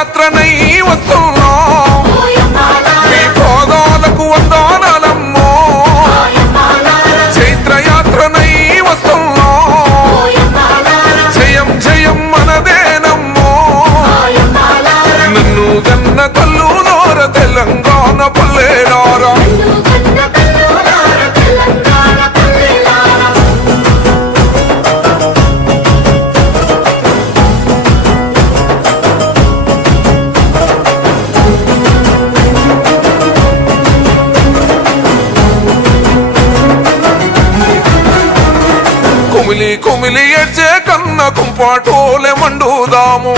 చైత్రయాత్రనై వస్తున్నాం మీ భోగాలకు వందనాలమ్మో చైత్రయాత్రనై వస్తున్నాం జయం జయం మనదేనమ్మో నన్ను గన్న తల్లులార తెలంగాణ పల్లెలారా కుమిలి కుమిలి ఏడ్చే కన్న కుంపాటోలే మండుదాము